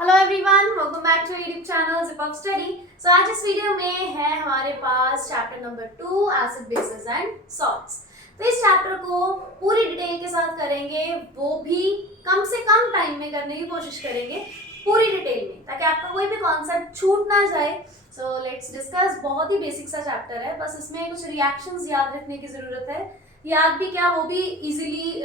Hello everyone, welcome back to YouTube channel Zip of Study. So आज इस video में है हमारे पास chapter number 2 acid bases and salts. तो इस चैप्टर को पूरी डिटेल के साथ करेंगे, वो भी कम से कम टाइम में करने की कोशिश करेंगे, पूरी डिटेल में, ताकि आपका कोई भी कॉन्सेप्ट छूट ना जाए। So let's discuss. बहुत ही बेसिक सा चैप्टर है, बस इसमें कुछ रिएक्शंस याद रखने की जरूरत है। याद भी क्या, वो भी इजीली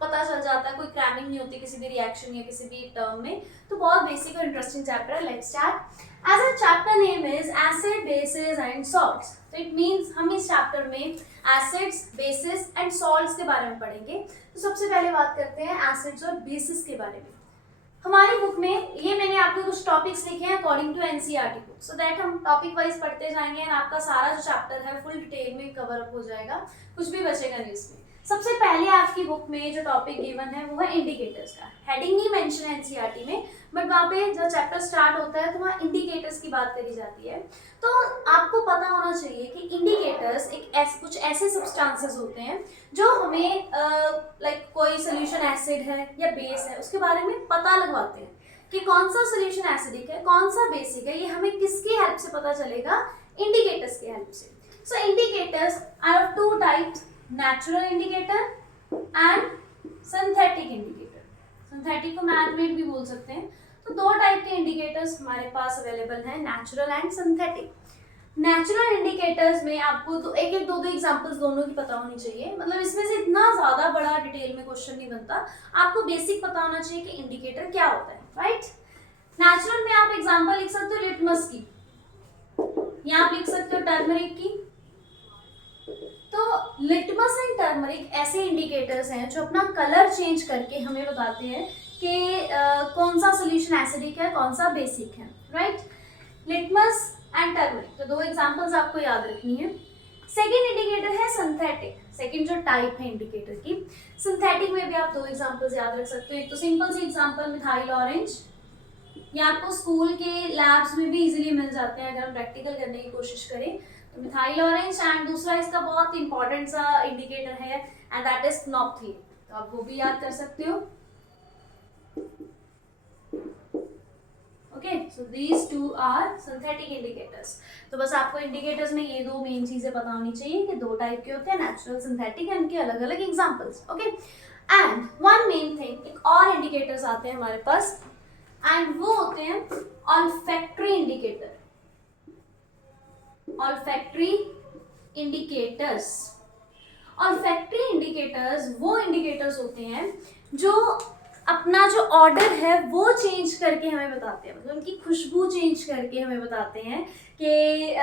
पता चल जाता है, कोई क्रैमिंग नहीं होती किसी भी रिएक्शन या किसी भी टर्म में। तो बहुत बेसिक और इंटरेस्टिंग चैप्टर है। Let's start. As a chapter name is acid bases and salts, तो इट मींस हम इस चैप्टर में एसिड्स, बेसिस एंड सॉल्ट्स के बारे में पढ़ेंगे। तो सबसे पहले बात करते हैं एसिड्स और बेसिस के बारे में। हमारी बुक में ये मैंने आपको कुछ टॉपिक्स लिखे हैं according to NCERT book, so that हम टॉपिक वाइज पढ़ते जाएंगे एंड आपका सारा जो चैप्टर है फुल डिटेल में कवर अप हो जाएगा, कुछ भी बचेगा नहीं इसमें। सबसे पहले आपकी बुक में जो टॉपिक गिवन है वो है इंडिकेटर्स का। हेडिंग नहीं मेंशन है एनसीईआरटी में, बट वहाँ पे जब चैप्टर स्टार्ट होता है तो वहाँ इंडिकेटर्स की बात करी जाती है। तो आपको पता होना चाहिए कि इंडिकेटर्स कुछ ऐसे सब्सटेंसेस होते हैं जो हमें कोई सोल्यूशन एसिड है या बेस है उसके बारे में पता लगवाते हैं कि कौन सा सोल्यूशन एसिडिक है, कौन सा बेसिक है। ये हमें किसकी हेल्प से पता चलेगा? इंडिकेटर्स की हेल्प से। So indicators are of two types, natural indicator and synthetic indicator. Synthetic को मैनमेड भी बोल सकते हैं। तो दो टाइप के इंडिकेटर्स हमारे पास अवेलेबल हैं, natural and synthetic. Natural indicators में आपको तो एक दो एग्जांपल्स दोनों की पता होनी चाहिए, मतलब इसमें से इतना ज्यादा बड़ा डिटेल में क्वेश्चन नहीं बनता। आपको बेसिक पता होना चाहिए कि इंडिकेटर क्या होता है, राइट। नेचुरल में आप एग्जांपल लिख सकते हो लिटमस की, या आप लिख सकते हो टर्मरिक की। तो लिटमस एंड टर्मरिक ऐसे इंडिकेटर्स हैं जो अपना कलर चेंज करके हमें बताते हैं कि कौन सा सोल्यूशन एसिडिक है, कौन सा बेसिक है, राइट। लिटमस एंड टर्मरिक, तो दो एग्जांपल्स आपको याद रखनी है। सेकेंड इंडिकेटर है सिंथेटिक, सेकेंड जो टाइप है इंडिकेटर की। सिंथेटिक में भी आप दो एग्जांपल्स याद रख सकते हो। एक तो सिंपल सी एग्जांपल मिथाइल ऑरेंज, ये आपको स्कूल के लैब्स में भी इजीली मिल जाते हैं अगर हम प्रैक्टिकल करने की कोशिश करें। तो मिथाइल ऑरेंज एंड दूसरा इसका बहुत इंपॉर्टेंट सा इंडिकेटर है एंड दैट इज फिनोप्थलीन, तो आप वो भी याद कर सकते हो। Okay, so these two are synthetic indicators. तो बस आपको इंडिकेटर्स में ये दो मेन चीजें पता होनी चाहिए कि दो टाइप के होते हैं, नेचुरल, सिंथेटिक, एंड उनके अलग अलग examples. Okay, and one main thing, एक और इंडिकेटर्स आते हैं हमारे पास एंड वो होते हैं olfactory indicator. Olfactory indicators, olfactory indicators वो इंडिकेटर्स होते हैं जो अपना जो ऑर्डर है वो चेंज करके हमें बताते हैं, मतलब उनकी खुशबू चेंज करके हमें बताते हैं कि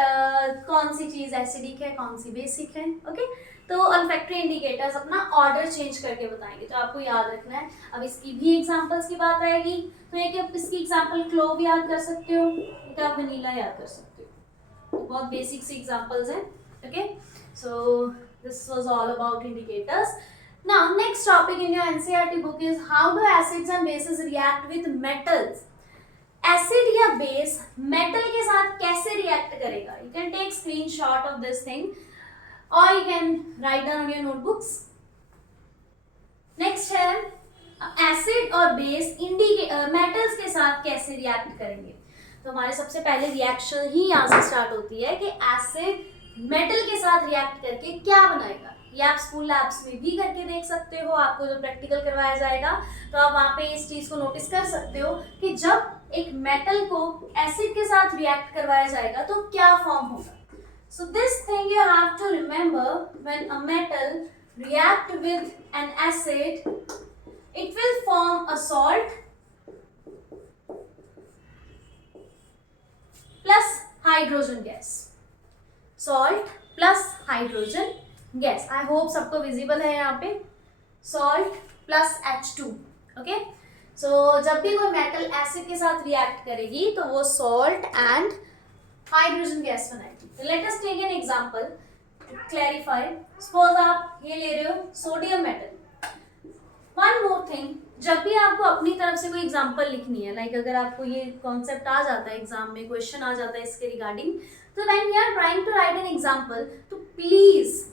कौन सी चीज एसिडिक है, कौन सी बेसिक है। ओके, तो ऑल्फैक्टरी इंडिकेटर्स अपना ऑर्डर चेंज करके बताएंगे, तो आपको याद रखना है। अब इसकी भी एग्जांपल्स की बात आएगी, तो एक आप इसकी एग्जांपल क्लोव याद कर सकते हो, एक आप वनीला याद कर सकते हो। तो बहुत बेसिक सी एग्जांपल्स हैं। Okay, so this was all about indicators. Now, next topic in your NCERT book is how do acids and bases react with metals? Acid या base metal के साथ कैसे react करेगा? You can take screenshot of this thing or you can write down on your notebooks. Next है acid और base metals के साथ कैसे react करेंगे? तो हमारे सबसे पहले रिएक्शन ही यहाँ से स्टार्ट होती है कि एसिड मेटल के साथ रिएक्ट करके क्या बनाएगा। ये आप स्कूल लैब्स में भी करके देख सकते हो, आपको जब प्रैक्टिकल करवाया जाएगा तो आप वहाँ पे इस चीज को नोटिस कर सकते हो कि जब एक मेटल को एसिड के साथ रिएक्ट करवाया जाएगा तो क्या फॉर्म होगा। So this thing you have to remember, when a metal react with an acid it will form a salt plus hydrogen gas. Salt plus hydrogen gas, I hope सबको visible है यहाँ पे। Salt plus H2। Okay, सो जब भी कोई metal acid के साथ react करेगी तो वो सॉल्ट एंड हाइड्रोजन गैस बनाएगी। तो let us take an example to clarify. Suppose आप ये ले रहे हो sodium metal. One more thing, जब भी आपको अपनी तरफ से कोई एग्जांपल लिखनी है, लाइक अगर आपको ये कॉन्सेप्ट आ जाता है एग्जाम में, क्वेश्चन आ जाता है इसके रिगार्डिंग, तो when you are trying to write an example, तो प्लीज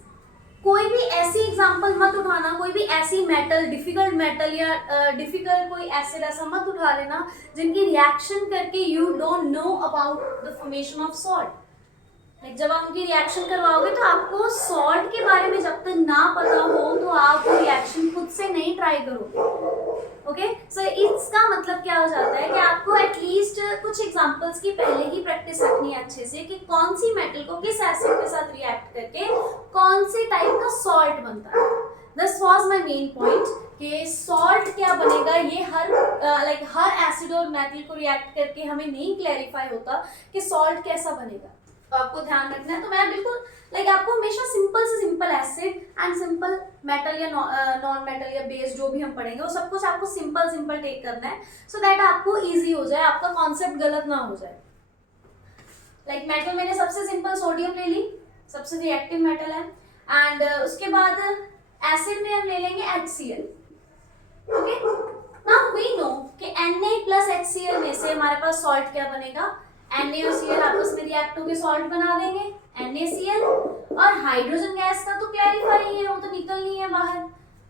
कोई भी ऐसी एग्जांपल मत उठाना, कोई भी ऐसी डिफिकल्ट मेटल या डिफिकल्ट कोई एसिड ऐसा मत उठा लेना जिनकी रिएक्शन करके you don't know about the formation of salt. Like जब आप उनकी रिएक्शन करवाओगे तो आपको सॉल्ट के बारे में जब तक ना पता हो तो आप वो रिएक्शन खुद से नहीं ट्राई करोगे। ओके, सो इसका मतलब क्या हो जाता है कि आपको एटलीस्ट कुछ एग्जांपल्स की पहले ही प्रैक्टिस रखनी है अच्छे से कि कौन सी मेटल को किस एसिड के साथ रिएक्ट करके कौन से टाइप का सॉल्ट बनता है। This was my main point कि सॉल्ट क्या बनेगा, ये हर एसिड और मेटल को रिएक्ट करके हमें नहीं क्लैरिफाई होता कि सॉल्ट कैसा बनेगा। तो आपको ध्यान रखना है। तो मैं बिल्कुल आपको हमेशा सिंपल से simple acid and simple metal या नॉन मेटल या बेस जो भी हम पढ़ेंगे वो सब कुछ आपको सिंपल टेक करना है सो दैट आपको इजी हो जाए, आपका कॉन्सेप्ट गलत ना हो जाए। मेटल मैंने सबसे सिंपल सोडियम ले ली, सबसे रिएक्टिव मेटल है। एंड उसके बाद एसिड में हम ले लेंगे HCl। Okay, now we know कि Na+HCl में से हमारे पास सॉल्ट क्या बनेगा, Na और Cl आपस में रिएक्ट होकर सॉल्ट बना देंगे NaCl। और हाइड्रोजन गैस का तो क्लैरिफाई ही है, वो तो निकलनी है बाहर,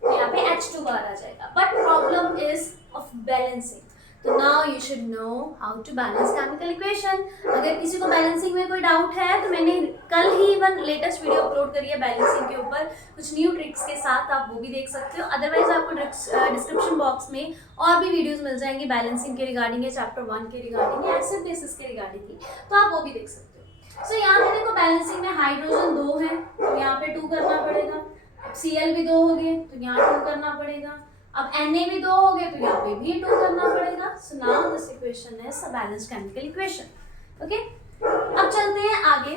तो यहाँ पे H2 बाहर आ जाएगा। But problem is of balancing. तो now you should know how to balance chemical equation. अगर किसी को बैलेंसिंग में कोई डाउट है तो मैंने कल ही इवन लेटेस्ट वीडियो अपलोड करी है बैलेंसिंग के ऊपर कुछ न्यू ट्रिक्स के साथ, आप वो भी देख सकते हो। अदरवाइज आपको डिस्क्रिप्शन बॉक्स में और भी वीडियोस मिल जाएंगी बैलेंसिंग के रिगार्डिंग या चैप्टर 1 के रिगार्डिंग या एसिड बेसिस के रिगार्डिंग, तो आप वो भी देख सकते हो। सो यहाँ पे देखो बैलेंसिंग में हाइड्रोजन 2 है तो यहाँ पे 2 करना पड़ेगा। Cl भी 2 हो गए तो यहाँ 2 करना पड़ेगा। अब Na भी 2 हो गए तो यहाँ पे भी 2 करना पड़ेगा। So now this equation is a balanced chemical equation. Okay, अब चलते हैं आगे।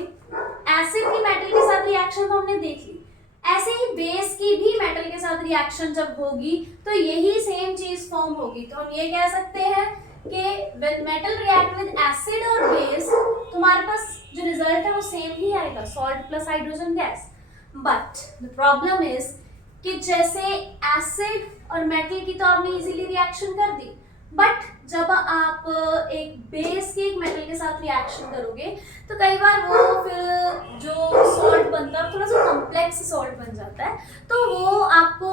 एसिड की मेटल के साथ रिएक्शन तो हमने देख ली, ऐसे ही बेस की भी मेटल के साथ रिएक्शन जब होगी तो यही सेम चीज फॉर्म होगी। तो हम ये कह सकते हैं कि when metal react with acid और बेस तो हमारे पास जो रिजल्ट है वो सेम ही आएगा, salt plus hydrogen gas. But the problem is कि जैसे एसिड और मेटल की तो आपने इजीली रिएक्शन कर दी, बट जब आप एक बेस के एक मेटल के साथ रिएक्शन करोगे तो कई बार वो फिर जो सॉल्ट बनता है थोड़ा सा कॉम्प्लेक्स सॉल्ट बन जाता है। तो वो आपको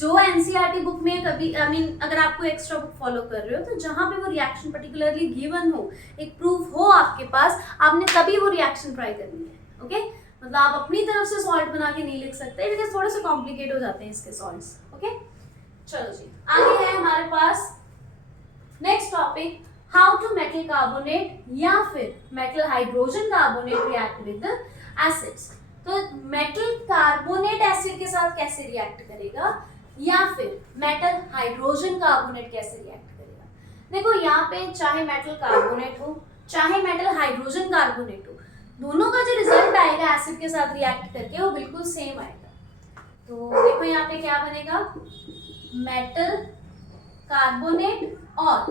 जो एनसीईआरटी बुक में कभी अगर आपको एक्स्ट्रा बुक फॉलो कर रहे हो तो जहाँ पे वो रिएक्शन पर्टिकुलरली गिवन हो, एक प्रूफ हो आपके पास, आपने तभी वो रिएक्शन ट्राई करनी है। ओके, मतलब आप अपनी तरफ से सॉल्ट बना के नहीं लिख सकते बिकॉज थोड़े से कॉम्प्लिकेट हो जाते हैं इसके सॉल्ट्स। ओके, चलो जी आगे है हमारे पास next topic, how to metal carbonate या फिर metal hydrogen carbonate react with acids. तो मेटल कार्बोनेट एसिड के साथ कैसे रिएक्ट करेगा या फिर मेटल हाइड्रोजन कार्बोनेट कैसे रिएक्ट करेगा। देखो यहाँ पे चाहे मेटल कार्बोनेट हो चाहे मेटल हाइड्रोजन कार्बोनेट हो, दोनों का जो रिजल्ट आएगा एसिड के साथ रिएक्ट करके वो बिल्कुल सेम आएगा। तो देखो यहाँ पे क्या बनेगा, मेटल कार्बोनेट और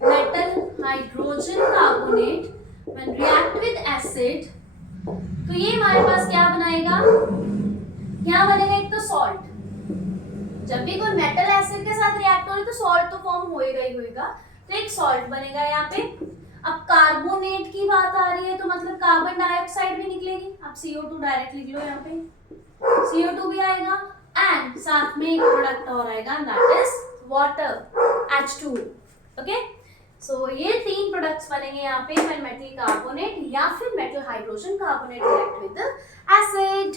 metal hydrogen carbonate when react with acid, तो ये हमारे पास क्या बनाएगा, क्या बनेगा, एक तो सॉल्ट। जब भी कोई मेटल एसिड के साथ रिएक्ट हो रही तो सॉल्ट तो फॉर्म होएगा ही होएगा, तो एक सॉल्ट बनेगा यहाँ पे। अब कार्बोनेट की बात आ रही है तो मतलब कार्बन डाइऑक्साइड भी निकलेगी, आप CO2 डायरेक्ट लिख लो यहाँ पे, CO2 भी आएगा एंड साथ में एक प्रोडक्ट और आएगा that is water, H2। Okay, so ये 3 प्रोडक्ट्स बनेंगे यहाँ पे व्हेन मेटल कार्बोनेट या फिर metal hydrogen carbonate react with acid.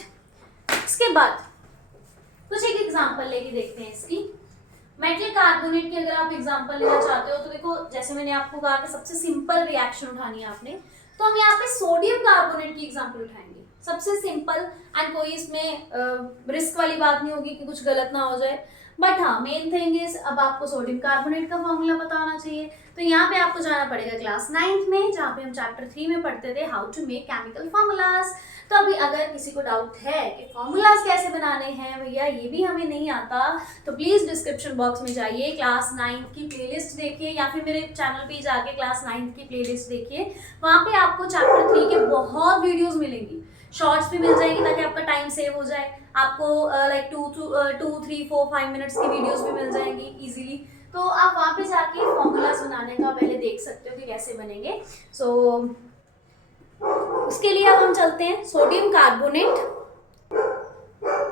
इसके बाद कुछ एक एग्जांपल लेके देखते हैं इसकी। मेटल कार्बोनेट की अगर आप एग्जांपल लेना चाहते हो तो देखो जैसे मैंने आपको कहा कि सबसे सिंपल रिएक्शन उठानी है आपने, तो हम यहाँ पे सोडियम कार्बोनेट की एग्जांपल उठाएंगे, सबसे सिंपल एंड कोई इसमें रिस्क वाली बात नहीं होगी कि कुछ गलत ना हो जाए। बट हाँ, मेन थिंग इज अब आपको सोडियम कार्बोनेट का फॉर्मूला पता होना चाहिए। तो यहाँ पे आपको जाना पड़ेगा क्लास 9th में, जहाँ पे हम चैप्टर 3 में पढ़ते थे how to make chemical formulas. तो अभी अगर किसी को डाउट है कि फॉर्मूलाज कैसे बनाने हैं भैया, ये भी हमें नहीं आता, तो प्लीज़ डिस्क्रिप्शन बॉक्स में जाइए, क्लास 9th की प्लेलिस्ट देखिए या फिर मेरे चैनल पे जाके क्लास 9th की प्लेलिस्ट देखिए। वहाँ पे आपको चैप्टर 3 के बहुत वीडियोज़ मिलेंगी, शॉर्ट्स भी मिल जाएगी ताकि आपका टाइम सेव हो जाए। आपको लाइक 2, 3, 4, 5 मिनट्स की वीडियोस भी मिल जाएंगी इजीली। तो आप वहाँ पे जाके फॉर्मूलाज बनाने का पहले देख सकते हो कि कैसे बनेंगे। सो उसके लिए अब हम चलते हैं sodium carbonate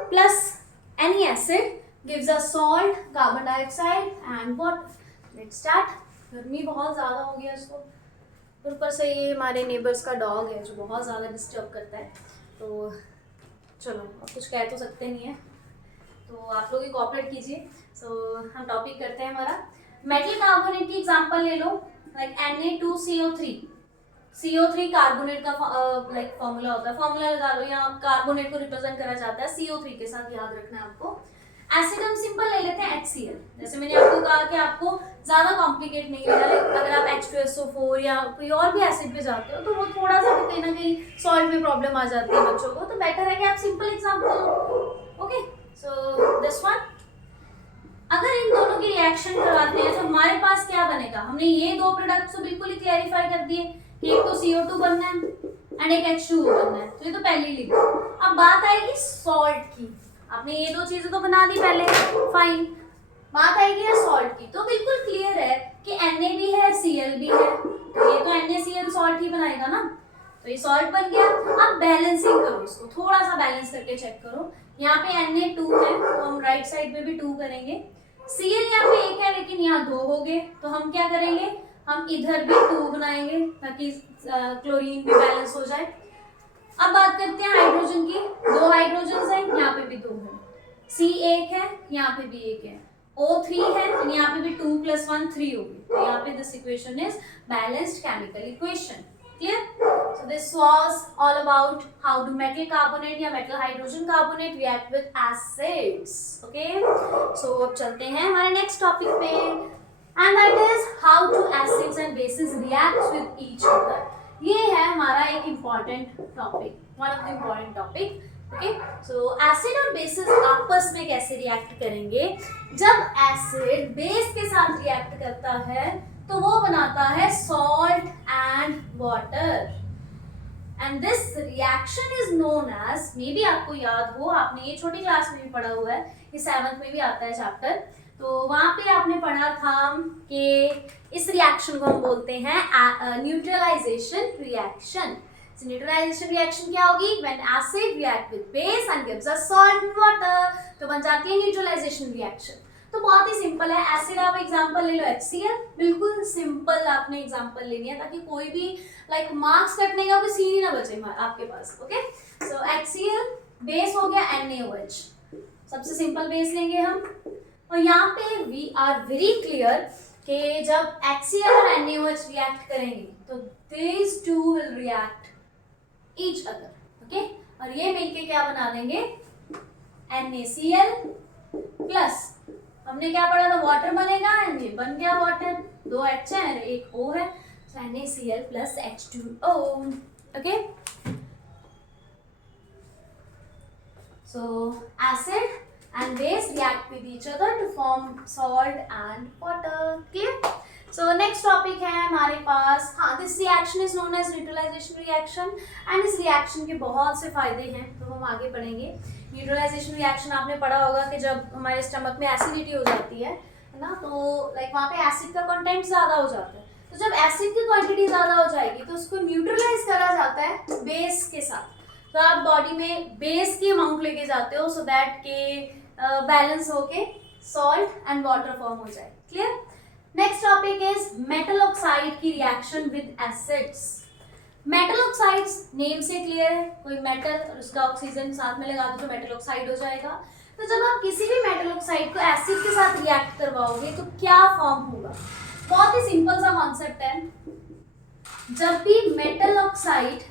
plus any acid gives us salt, carbon dioxide and water. Let's start. गर्मी बहुत ज़्यादा हो गया इसको, ऊपर से ये हमारे नेबर्स का डॉग है जो बहुत ज़्यादा डिस्टर्ब करता है, तो चलो अब कुछ कह तो सकते नहीं है, तो आप लोग ही कोऑपरेट कीजिए। हम टॉपिक करते हैं हमारा मेटल कार्बोनेट की एग्जांपल ले लो, लाइक Na2CO3। CO3 कार्बोनेट का लाइक फॉर्मूला होता है, फॉर्मूला लगा लो, या कार्बोनेट को रिप्रेजेंट करा जाता है CO3 के साथ, याद रखना है आपको। एसिड हम सिंपल ले लेते हैं HCl, जैसे मैंने आपको कहा कि आपको ज्यादा कॉम्प्लिकेट नहीं लेना, लाइक अगर आप H2SO4 या कोई और भी एसिड पे जाते हो तो वो थोड़ा सा कहीं ना कहीं सॉल्ट में प्रॉब्लम आ जाती है बच्चों को, तो बेटर है कि आप simple example low. Okay, so this one, अगर इन दोनों की रिएक्शन करवाते हैं तो हमारे पास क्या बनेगा। हमने ये दो प्रोडक्ट्स तो बिल्कुल ही क्लैरिफाई कर दिए कि एक तो CO2 बनना है एंड एक H2O बनना है, तो ये तो पहले ही लिख दो। अब बात आएगी सॉल्ट की, आपने ये दो चीजें तो बना दी पहले, फाइन। बात आएगी है सॉल्ट की, तो बिल्कुल क्लियर है कि Na भी है Cl भी है, तो ये तो NaCl सॉल्ट ही बनाएगा ना, तो ये सॉल्ट बन गया। अब बैलेंसिंग करो इसको, थोड़ा सा बैलेंस करके चेक करो। यहाँ पे Na2 है तो हम राइट साइड में भी 2 करेंगे, Cl यहाँ पे 1 है लेकिन यहाँ 2 हो गए, तो हम क्या करेंगे, हम इधर भी 2 बनाएंगे ताकि क्लोरीन भी बैलेंस हो जाए। अब बात करते हैं हाइड्रोजन की, 2 हाइड्रोजन है, यहाँ पे भी 2 है, C1 है, यहाँ पे भी 1 है, O3 है, यहाँ पे भी 2 + 1 3 होगी, तो यहाँ पे this equation is balanced chemical equation. Clear? So this was all about how do metal carbonate या metal hydrogen carbonate react with acids. Okay, so अब चलते हैं हमारे नेक्स्ट टॉपिक पे, and that is how to acids and bases react with each other. ये है हमारा एक important topic, one of the important topic. Okay, so acid और बेसिस आपस में कैसे रिएक्ट करेंगे। जब एसिड बेस के साथ रिएक्ट करता है तो वो बनाता है salt and water, and this reaction is known as, maybe आपको याद हो, आपने ये छोटी क्लास में भी पढ़ा हुआ है, ये 7th में भी आता है चैप्टर, तो वहां पे आपने पढ़ा था कि इस रिएक्शन को हम बोलते हैं neutralisation reaction. So neutralization reaction क्या होगी, when acid react with base and gives us salt and water, तो बन जाती है न्यूट्रलाइजेशन रिएक्शन। तो बहुत ही सिंपल है, एसिड आप एग्जांपल ले लो HCl, बिल्कुल सिंपल आपने एग्जांपल लेनी है ताकि कोई भी लाइक मार्क्स कटने का कोई सीन ही ना बचे आपके पास। ओके, सो HCl बेस हो गया NaOH, सबसे सिंपल बेस लेंगे हम, और यहाँ पे वी आर वेरी क्लियर कि जब HCl और NaOH रिएक्ट करेंगे तो these two will react each other, okay, और ये मिलके क्या बना देंगे, NaCl प्लस हमने क्या पढ़ा था, वाटर बनेगा, एंड ये बन गया वाटर, 2 H है और 1 O है, so NaCl plus H2O। Okay, so acid and base react with each other to form salt and water। clear? So next topic है हमारे पास, हाँ, this reaction is known as neutralization reaction, and इस reaction के बहुत से फायदे हैं, तो हम आगे पढ़ेंगे। न्यूट्रलाइजेशन रिएक्शन आपने पढ़ा होगा कि जब हमारे स्टमक में एसिडिटी हो जाती है ना, तो लाइक वहाँ पे एसिड का कंटेंट ज़्यादा हो जाता है, तो जब एसिड की क्वांटिटी ज़्यादा हो जाएगी तो उसको न्यूट्रलाइज करा जाता है बेस के साथ। तो आप बॉडी में बेस की अमाउंट लेके जाते हो सो दैट के बैलेंस होके सॉल्ट एंड वाटर फॉर्म हो जाए। Clear? Next topic is metal oxide की reaction with acids. Metal oxides name से क्लियर है, कोई मेटल और उसका ऑक्सीजन साथ में लगा दो तो मेटल ऑक्साइड हो जाएगा। तो जब आप किसी भी मेटल ऑक्साइड को एसिड के साथ रिएक्ट करवाओगे तो क्या फॉर्म होगा, बहुत ही सिंपल सा कॉन्सेप्ट है, जब भी metal oxide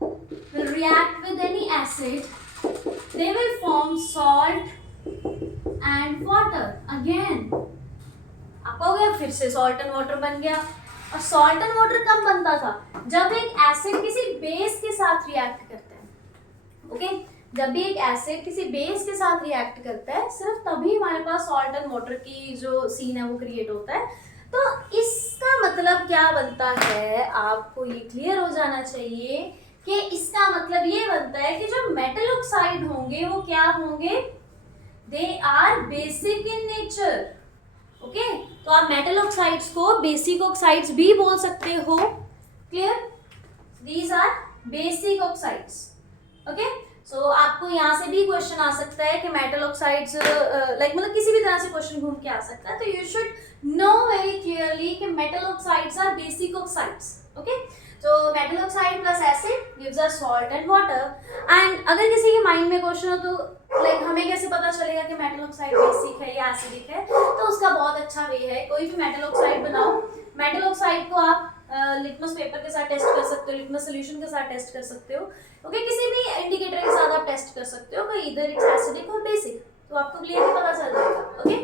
will react with any acid they will form salt and water again। आप कहोगे फिर से सॉल्ट एंड वाटर बन गया, और सॉल्ट एंड वाटर कब बनता था, जब एक एसिड किसी बेस के साथ रिएक्ट करता है। ओके, जब भी एक एसिड किसी बेस के साथ रिएक्ट करता है सिर्फ तभी हमारे पास सॉल्ट एंड वाटर की जो सीन है वो क्रिएट होता है। तो इसका मतलब क्या बनता है, आपको ये क्लियर हो जाना चाहिए कि इसका मतलब ये बनता है कि जो मेटल ऑक्साइड होंगे वो क्या होंगे, they are basic in nature. Okay, तो आप मेटल ऑक्साइड्स को बेसिक ऑक्साइड्स भी बोल सकते हो। Clear? These are basic oxides. Okay, so आपको यहाँ से भी क्वेश्चन आ सकता है कि मेटल ऑक्साइड्स लाइक मतलब किसी भी तरह से क्वेश्चन घूम के आ सकता है, तो you should know very clearly कि metal oxides are basic oxides, okay. तो metal oxide plus acid gives us salt and water. And अगर किसी के माइंड में क्वेश्चन हो तो लाइक हमें कैसे पता चलेगा कि मेटल ऑक्साइड बेसिक है या एसिडिक है, तो उसका बहुत अच्छा वे है, कोई भी मेटल ऑक्साइड बनाओ, मेटल ऑक्साइड को आप लिटमस पेपर के साथ टेस्ट कर सकते हो, लिटमस सोल्यूशन के साथ टेस्ट कर सकते हो, ओके। किसी भी इंडिकेटर के साथ आप टेस्ट कर सकते हो कि इधर इट्स एसिडिक और बेसिक, तो आपको क्लियरली पता चल जाएगा, ओके।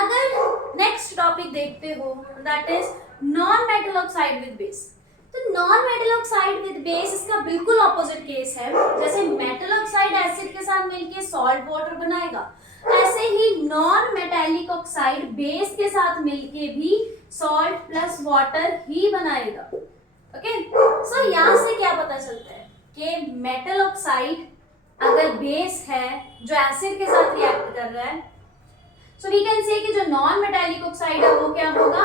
अगर नेक्स्ट टॉपिक देखते हो that is non metal oxide with base, तो non metal oxide with base इसका बिल्कुल ऑपोजिट केस है। जैसे मेटल ऑक्साइड एसिड के साथ मिलके सॉल्ट वाटर बनाएगा, ऐसे ही नॉन मेटालिक ऑक्साइड बेस के साथ मिलके भी सॉल्ट प्लस वाटर ही बनाएगा, ओके। सो यहाँ से क्या पता चलता है कि मेटल ऑक्साइड अगर बेस है जो एसिड के साथ रिएक्ट कर रहा है, सो वी कैन से कि जो नॉन मेटालिक ऑक्साइड है वो क्या होगा,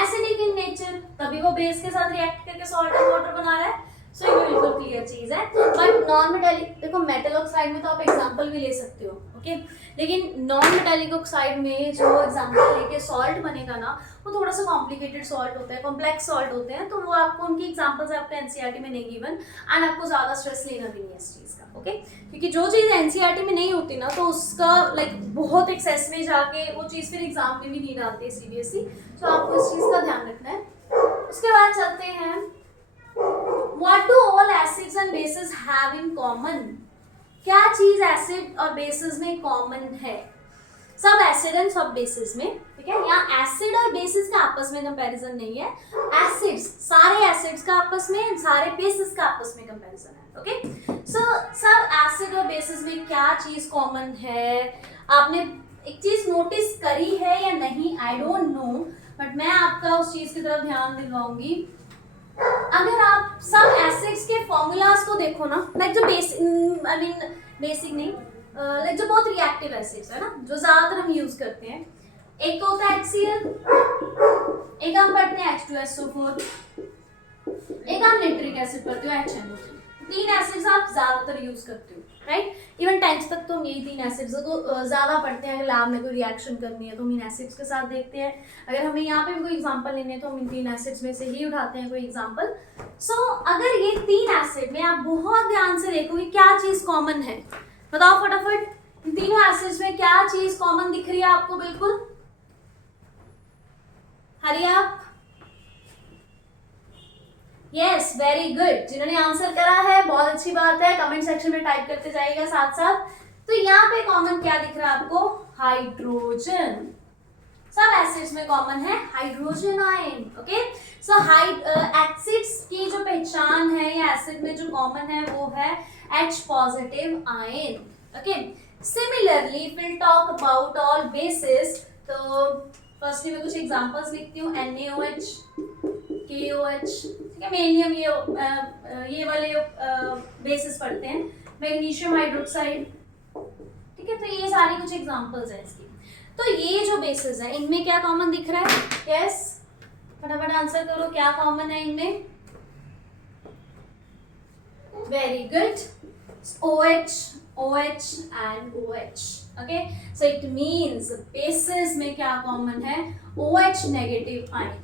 एसिडिक इन नेचर, तभी वो बेस के साथ रिएक्ट करके सॉल्ट और वाटर बना रहा है। सो ये बिल्कुल क्लियर चीज है। बट नॉन मेटालिक, देखो मेटल ऑक्साइड में तो आप एग्जांपल भी ले सकते हो, ओके, लेकिन नॉन मेटालिक ऑक्साइड में जो एग्जांपल लेके सॉल्ट बनेगा ना, वो थोड़ा सा कॉम्प्लिकेटेड सॉल्ट होता है, कॉम्प्लेक्स सॉल्ट होते हैं, तो वो आपको उनकी एग्जांपल्स आपको एनसीईआरटी में नहीं गिवन, एंड आपको ज्यादा स्ट्रेस लेना भी नहीं है इस चीज का, ओके। क्योंकि जो चीज एनसीईआरटी में नहीं होती ना, तो उसका लाइक बहुत एक्सेस में जाके वो चीज फिर एग्जाम में भी नहीं डालते सीबीएसई, तो आपको इस चीज का ध्यान रखना है। उसके बाद चलते हैं, What do all acids and bases have in common? क्या चीज एसिड और बेसिस में कॉमन है? सब एसिड एंड सब बेसिस में, ठीक है। यहाँ एसिड और बेसिस का आपस में कंपैरिजन नहीं है, एसिड्स सारे एसिड्स का आपस में, सारे बेसिस का आपस में कंपैरिजन है, ओके। सो सब एसिड और बेसिस में क्या चीज कॉमन है? आपने एक चीज नोटिस करी है या नहीं, आई डोंट नो, बट मैं आपका उस चीज की तरफ ध्यान दिलवाऊंगी। अगर आप सब एसिड्स के फॉर्मूलाज को देखो ना, लाइक जो बेसिक नहीं, लाइक जो बहुत रिएक्टिव एसिड्स है ना, जो ज्यादातर हम यूज करते हैं, एक तो होता है HCl, एक हम पढ़ते हैं H2SO4, एक हम नाइट्रिक एसिड पढ़ते हो HNO3। तीन एसिड्स आप ज्यादातर यूज करते हो, राइट। इवन 10th तक तो हम यही तीन एसिड्स को ज्यादा पढ़ते हैं। अगर लैब में कोई रिएक्शन करनी है तो हम इन एसिड्स के साथ देखते हैं, अगर हमें यहाँ पे भी कोई एग्जांपल लेने हैं तो हम इन तीन एसिड्स में से ही उठाते हैं कोई एग्जांपल। सो अगर ये तीन एसिड में आप बहुत ध्यान से देखोगे क्या चीज कॉमन है, बताओ फटाफट, इन तीनों एसिड्स में क्या चीज कॉमन दिख रही है आपको? बिल्कुल हरी आप, यस, वेरी गुड। जिन्होंने आंसर करा है बहुत अच्छी बात है, कमेंट सेक्शन में टाइप करते जाइएगा साथ साथ। तो यहाँ पे कॉमन क्या दिख रहा है आपको? हाइड्रोजन। सब एसिड्स में कॉमन है हाइड्रोजन आयन, ओके। सो एसिड्स की जो पहचान है या एसिड में जो कॉमन है वो है H positive ion, okay. Similarly will talk about all basis. तो फर्स्टली मैं कुछ एग्जांपल्स लिखती हूँ, NaOH, KOH, ठीक है, मेनली हम ये वाले बेसिस पढ़ते हैं, मैग्नीशियम हाइड्रोक्साइड, ठीक है। तो ये सारी कुछ एग्जांपल्स हैं इसकी। तो ये जो बेसिस है इनमें क्या कॉमन दिख रहा है? यस, फटाफट आंसर करो, क्या कॉमन है इनमें? Very good, OH, OH and OH, okay. So it means bases में क्या कॉमन है? OH negative ion.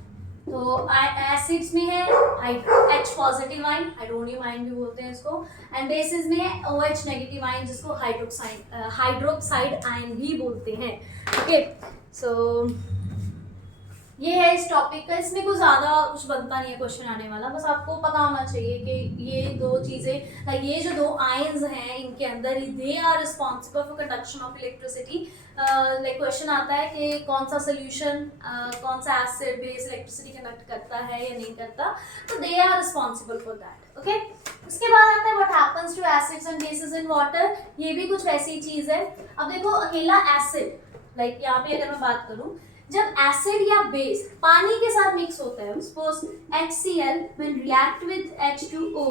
तो एसिड्स में है H positive ion, hydronium ion भी बोलते हैं इसको, एंड बेसिस में है OH नेगेटिव आयन जिसको हाइड्रोक्साइड आयन भी बोलते हैं, ओके। सो ये है इस टॉपिक का। इसमें कुछ ज़्यादा कुछ बनता नहीं है क्वेश्चन आने वाला, बस आपको पता होना चाहिए कि ये दो चीज़ें, ये जो दो आयंस हैं इनके अंदर ही they are responsible for conduction of electricity. Like question आता है कि कौन सा सोल्यूशन, कौन सा एसिड बेस इलेक्ट्रिसिटी कंडक्ट करता है या नहीं करता, तो they are responsible for that, okay. उसके बाद आता है what happens to acids and bases in water. ये भी कुछ वैसी चीज़ है। अब देखो अकेला एसिड, लाइक यहाँ पे अगर मैं बात करूँ, जब एसिड या बेस पानी के साथ मिक्स होता है, suppose HCl when react with H2O,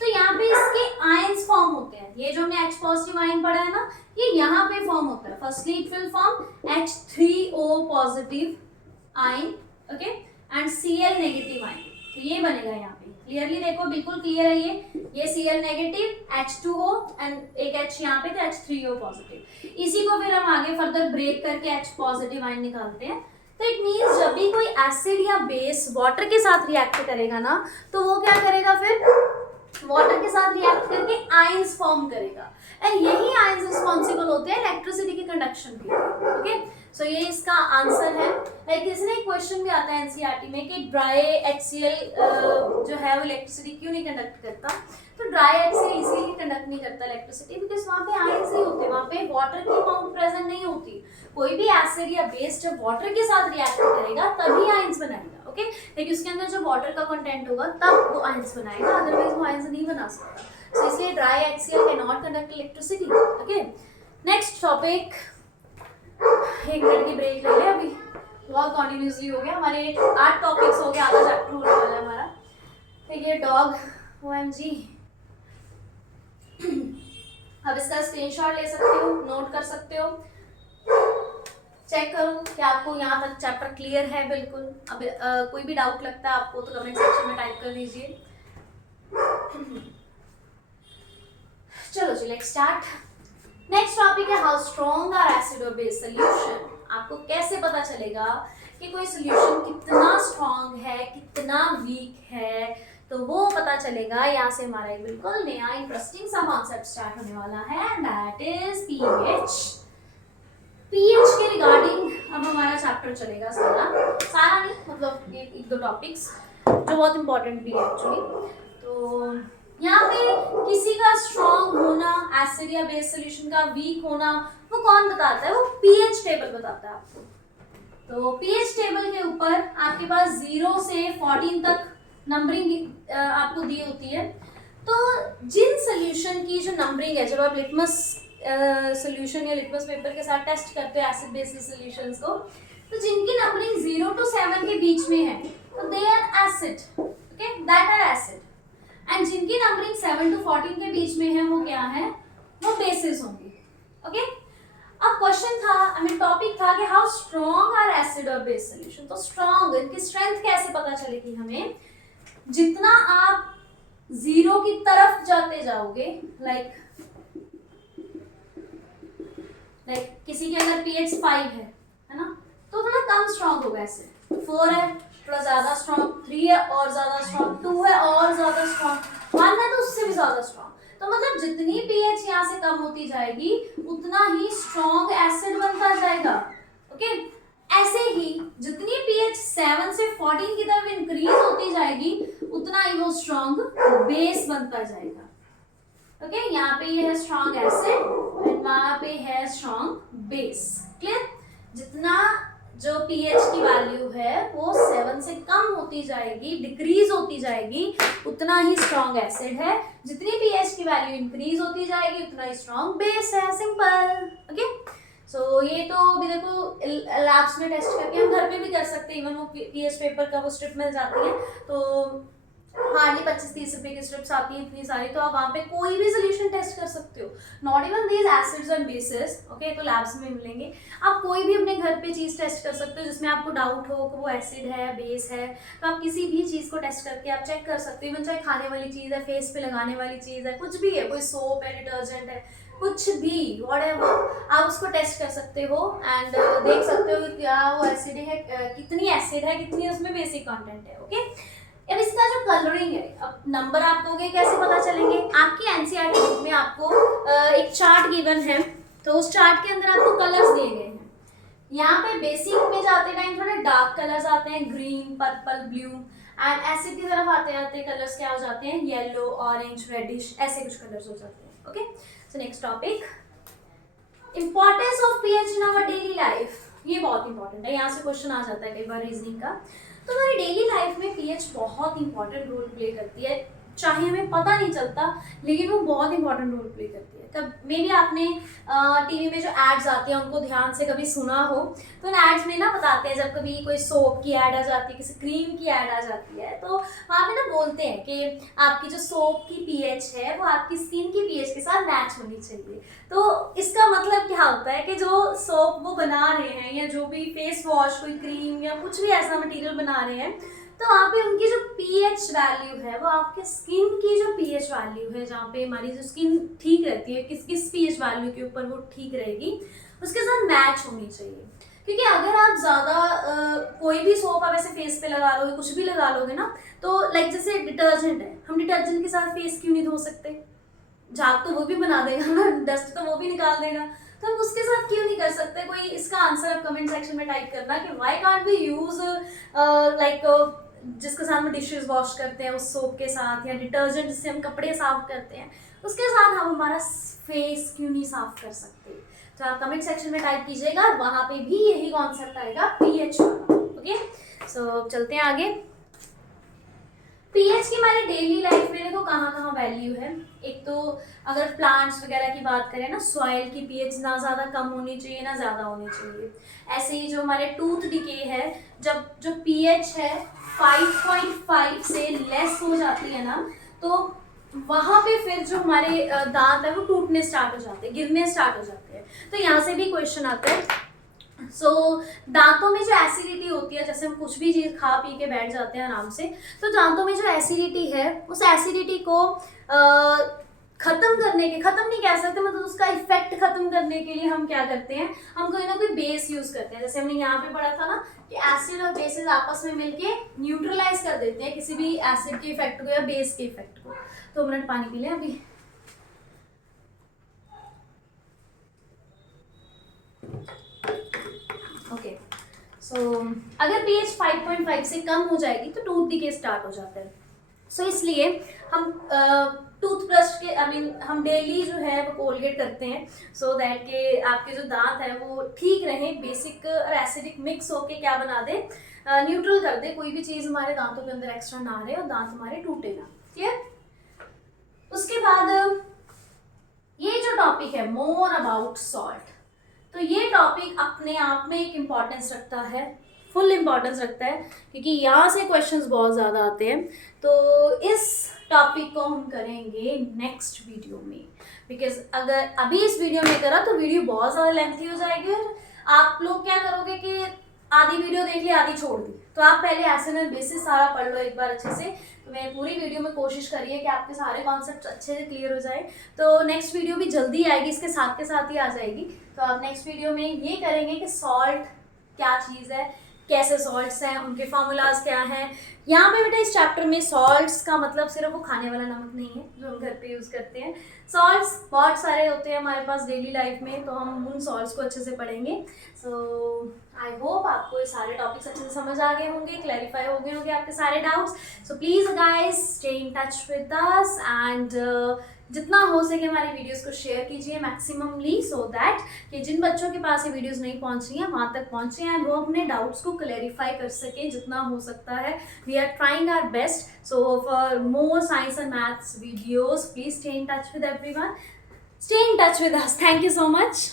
तो यहाँ पे इसके आयंस फॉर्म होते हैं। ये जो हमने H पॉजिटिव आयन पढ़ा है ना, ये यहाँ पे फॉर्म होता है। Firstly it will form H3O positive ion, okay, and Cl negative ion. तो ये बनेगा यहाँ पे, क्लियरली देखो, बिल्कुल क्लियर है ये Cl नेगेटिव, H2O एंड एक H यहाँ पे तो H3O पॉजिटिव। इसी को फिर हम आगे फर्दर ब्रेक करके H पॉजिटिव आयन निकालते हैं। तो इट मीन्स जब भी कोई एसिड या बेस वाटर के साथ रिएक्ट करेगा ना, तो वो क्या करेगा, फिर वाटर के साथ रिएक्ट करके आयंस फॉर्म करेगा, एंड यही आयंस रिस्पॉन्सिबल होते हैं इलेक्ट्रिसिटी के कंडक्शन के लिए। ओके, सो ये इसका आंसर है। लाइक इसमें एक क्वेश्चन भी आता है एनसीईआरटी में कि ड्राई HCl जो है वो इलेक्ट्रिसिटी क्यों नहीं कंडक्ट करता। तो ड्राई HCl इसीलिए कंडक्ट नहीं करता इलेक्ट्रिसिटी बिकॉज वहाँ पे आयंस नहीं होते, वहाँ पे वाटर की अमाउंट प्रेजेंट नहीं होती। कोई भी एसिड या बेस जब वाटर के साथ रिएक्ट करेगा तभी आयंस बनाएगा। ओके, लेकिन उसके अंदर जब वाटर का कंटेंट होगा तब वो आयंस बनाएगा, अदरवाइज वो आयंस नहीं बना सकता। सो इसलिए dry HCl can not conduct electricity. Okay, next topic, 1 minute की ब्रेक ले ले, अभी बहुत कॉन्टिन्यूसली हो गया, हमारे 8 टॉपिक्स हो गए, आधा चैप्टर होने वाला है हमारा। ठीक है, डॉग OMG। अब इसका स्क्रीनशॉट ले सकते हो, नोट कर सकते हो, चेक करो कि आपको यहाँ तक चैप्टर क्लियर है बिल्कुल। अब कोई भी डाउट लगता है आपको तो कमेंट सेक्शन में टाइप कर दीजिए। चलो जी, लेट्स स्टार्ट। नेक्स्ट टॉपिक है हाउ स्ट्रॉन्ग आर एसिड और बेस सोल्यूशन। आपको कैसे पता चलेगा कि कोई सोल्यूशन कितना स्ट्रॉन्ग है, कितना वीक है, तो वो पता चलेगा। यहाँ से हमारा एक बिल्कुल नया इंटरेस्टिंग सा कॉन्सेप्ट स्टार्ट होने वाला है, दैट इज पीएच। पीएच के रिगार्डिंग अब हमारा चैप्टर चलेगा, सारा नहीं, मतलब ये 1-2 टॉपिक्स जो बहुत इंपॉर्टेंट भी है एक्चुअली। तो यहाँ पे किसी का स्ट्रॉन्ग होना एसिड या बेस सोल्यूशन का वीक होना वो कौन बताता है, वो पीएच टेबल बताता है आपको। तो पीएच टेबल के ऊपर आपके पास 0 से 14 तक नंबरिंग आपको दी होती है। तो जिन सोल्यूशन की जो नंबरिंग है, जब आप लिटमस सोल्यूशन या लिटमस पेपर के साथ टेस्ट करते हो एसिड बेसिस सॉल्यूशंस को, तो जिनकी नंबरिंग 0 to 7 के बीच में है तो they are acid. Okay, that are acid. And जिनकी नंबरिंग 7 to 14 के बीच में है वो क्या है, वो बेसिस होंगे। ओके, अब क्वेश्चन था, आई मीन टॉपिक था कि हाउ स्ट्रॉन्ग आर एसिड और बेस सॉल्यूशन। तो स्ट्रॉन्ग, इनकी स्ट्रेंथ कैसे पता चलेगी हमें, जितना आप 0 की तरफ जाते जाओगे, लाइक किसी के अगर pH 5 है ना, तो थोड़ा कम स्ट्रॉन्ग होगा एसिड। 4 है थोड़ा ज्यादा स्ट्रॉन्ग, 3 है और ज्यादा स्ट्रॉन्ग, 2 है और ज्यादा स्ट्रॉन्ग, 1 है तो उससे भी ज्यादा स्ट्रॉन्ग। तो मतलब जितनी pH यहाँ से कम होती जाएगी उतना ही स्ट्रॉन्ग एसिड बनता जाएगा। ओके, ऐसे ही जितनी pH 7 से 14 की तरफ इंक्रीज होती जाएगी उतना ही वो स्ट्रॉन्ग बेस बनता जाएगा। ओके, यहाँ पे ये है स्ट्रॉन्ग एसिड एंड वहां पे है स्ट्रॉन्ग बेस। क्लियर, जितना जो pH की वैल्यू है वो 7 से कम होती जाएगी, डिक्रीज होती जाएगी, उतना ही स्ट्रॉन्ग एसिड है। जितनी pH की वैल्यू इंक्रीज होती जाएगी उतना ही स्ट्रॉन्ग बेस है। सिंपल। ओके, सो ये तो अभी देखो लैब्स में टेस्ट करके हम घर पे भी कर सकते हैं। इवन वो pH पेपर का वो स्ट्रिप मिल जाती है, तो हार्डली 25-30 रुपए की स्ट्रिप्स आती हैं इतनी सारी, तो आप वहाँ पे कोई भी सोल्यूशन टेस्ट कर सकते हो। Not even these acids and basis. Okay, तो लैब्स में मिलेंगे। आप कोई भी अपने घर पे चीज़ टेस्ट कर सकते हो जिसमें आपको डाउट हो कि वो एसिड है, बेस है, तो आप किसी भी चीज़ को टेस्ट करके आप चेक कर सकते हो। इवन चाहे खाने वाली चीज़ है, फेस पे लगाने वाली चीज़ है, कुछ भी है, कोई सोप है, डिटर्जेंट है, कुछ भी व्हाटएवर, आप उसको टेस्ट कर सकते हो एंड देख सकते हो कि क्या वो एसिड है, कितनी एसिड है, कितनी उसमें बेसिक कंटेंट है। ओके, अब इसका जो कलरिंग है, अब नंबर आप दोगे कैसे पता चलेंगे, आपकी एनसीईआरटी बुक में आपको एक चार्ट गिवन है, तो उस चार्ट के अंदर आपको कलर्स दिए गए हैं। यहाँ पे बेसिक में जाते टाइम थोड़े डार्क कलर्स आते हैं, green, purple, blue, and acid की तरफ आते आते कलर्स क्या हो जाते हैं, येलो, ऑरेंज, रेडिश, ऐसे कुछ कलर्स हो जाते हैं। Okay, so next topic, importance of pH in our daily life. ये बहुत इंपॉर्टेंट है, यहाँ से क्वेश्चन आ जाता है कई बार रीजनिंग का। तो हमारी डेली लाइफ में पीएच बहुत इंपॉर्टेंट रोल प्ले करती है, चाहे हमें पता नहीं चलता लेकिन वो बहुत इंपॉर्टेंट रोल प्ले करती है। कब मे भी आपने टीवी में जो एड्स आते हैं उनको ध्यान से कभी सुना हो, तो उन एड्स में ना बताते हैं, जब कभी कोई सोप की ऐड आ जाती है, किसी क्रीम की ऐड आ जाती है, तो वहाँ पे ना बोलते हैं कि आपकी जो सोप की पीएच है वो आपकी स्किन की पीएच के साथ मैच होनी चाहिए। तो इसका मतलब क्या होता है कि जो सोप वो बना रहे हैं या जो भी फेस वॉश, कोई क्रीम या कुछ भी ऐसा मटेरियल बना रहे हैं, तो वहाँ पे उनकी जो पीएच वैल्यू है वो आपके स्किन की जो पीएच वैल्यू है, जहाँ पे हमारी जो स्किन ठीक रहती है, किस किस पीएच वैल्यू के ऊपर वो ठीक रहेगी, उसके साथ मैच होनी चाहिए। क्योंकि अगर आप ज़्यादा कोई भी सोप आप ऐसे फेस पे लगा लोगे, कुछ भी लगा लोगे ना, तो लाइक जैसे डिटर्जेंट है, हम डिटर्जेंट के साथ फेस क्यों नहीं धो सकते? झाग तो वो भी बना देगा ना, डस्ट तो वो भी निकाल देगा, तो हम उसके साथ क्यों नहीं कर सकते? कोई इसका आंसर आप कमेंट सेक्शन में टाइप करना कि why can't we use like जिसके साथ हम डिशेस वॉश करते हैं उस सोप के साथ, या डिटर्जेंट जिससे हम कपड़े साफ करते हैं उसके साथ हम हमारा फेस क्यों नहीं साफ कर सकते? तो आप कमेंट सेक्शन में टाइप कीजिएगा, वहां पे भी यही कॉन्सेप्ट आएगा पीएच वाला। ओके, सो चलते हैं आगे। पीएच की हमारी डेली लाइफ में देखो कहाँ कहाँ वैल्यू है। एक तो अगर प्लांट्स वगैरह की बात करें ना, सॉइल की पीएच ना ज़्यादा कम होनी चाहिए ना ज़्यादा होनी चाहिए। ऐसे ही जो हमारे टूथ डिके है, जब जो पीएच है 5.5 से लेस हो जाती है ना, तो वहाँ पे फिर जो हमारे दांत है वो टूटने स्टार्ट हो जाते हैं, गिरने स्टार्ट हो जाते हैं। तो यहाँ से भी क्वेश्चन आता है। दांतों में जो एसिडिटी होती है, जैसे हम कुछ भी चीज़ खा पी के बैठ जाते हैं आराम से, तो दांतों में जो एसिडिटी है उस एसिडिटी को खत्म नहीं कह सकते, मतलब उसका इफेक्ट खत्म करने के लिए हम क्या करते हैं, हम कोई ना कोई बेस यूज करते हैं। जैसे हमने यहाँ पे पढ़ा था ना कि एसिड और बेसिस आपस में मिलके न्यूट्रलाइज कर देते हैं किसी भी एसिड के इफेक्ट को या बेस के इफेक्ट को। 2 मिनट पानी पी लें अभी। ओके, सो अगर पीएच 5.5 से कम हो जाएगी तो टूथ डिके स्टार्ट हो जाता है। सो इसलिए हम टूथब्रश के हम डेली जो है वो कोलगेट करते हैं, सो दैट के आपके जो दांत है वो ठीक रहें, बेसिक और एसिडिक मिक्स होके क्या बना दे, न्यूट्रल कर दे, कोई भी चीज़ हमारे दांतों के अंदर एक्स्ट्रा ना रहे और दांत हमारे टूटे ना। क्लियर? उसके बाद ये जो टॉपिक है मोर अबाउट सॉल्ट, तो ये टॉपिक अपने आप में एक इम्पॉर्टेंस रखता है, फुल इम्पॉर्टेंस रखता है, क्योंकि यहाँ से क्वेश्चंस बहुत ज़्यादा आते हैं। तो इस टॉपिक को हम करेंगे नेक्स्ट वीडियो में, बिकॉज अगर अभी इस वीडियो में करा तो वीडियो बहुत ज़्यादा लेंथी हो जाएगी और आप लोग क्या करोगे कि आधी वीडियो देख ली आधी छोड़ दी। तो आप पहले एसएनएल बेसिस सारा पढ़ लो एक बार अच्छे से। तो मैं पूरी वीडियो में कोशिश करिए कि आपके सारे कॉन्सेप्ट अच्छे से क्लियर हो जाए। तो नेक्स्ट वीडियो भी जल्दी आएगी, इसके साथ के साथ ही आ जाएगी। तो आप नेक्स्ट वीडियो में ये करेंगे कि सॉल्ट क्या चीज़ है, कैसे सॉल्ट्स हैं, उनके फार्मूलाज क्या हैं। यहाँ पे बेटा इस चैप्टर में सॉल्ट्स का मतलब सिर्फ वो खाने वाला नमक नहीं है जो हम घर पे यूज़ करते हैं। सॉल्ट्स बहुत सारे होते हैं हमारे पास डेली लाइफ में, तो हम उन सॉल्ट्स को अच्छे से पढ़ेंगे। सो आई होप आपको ये सारे टॉपिक्स अच्छे से समझ आ गए होंगे, क्लैरिफाई हो गए होंगे आपके सारे doubts. So please guys stay in touch with us and जितना हो सके हमारी वीडियोस को शेयर कीजिए मैक्सिममली, सो दैट कि जिन बच्चों के पास ये वीडियोस नहीं पहुंच रही हैं वहाँ तक पहुँचे एंड वो अपने डाउट्स को क्लैरिफाई कर सकें जितना हो सकता है। We are trying our best. So for more science and maths videos please stay in touch with everyone, stay in touch with us. Thank you so much.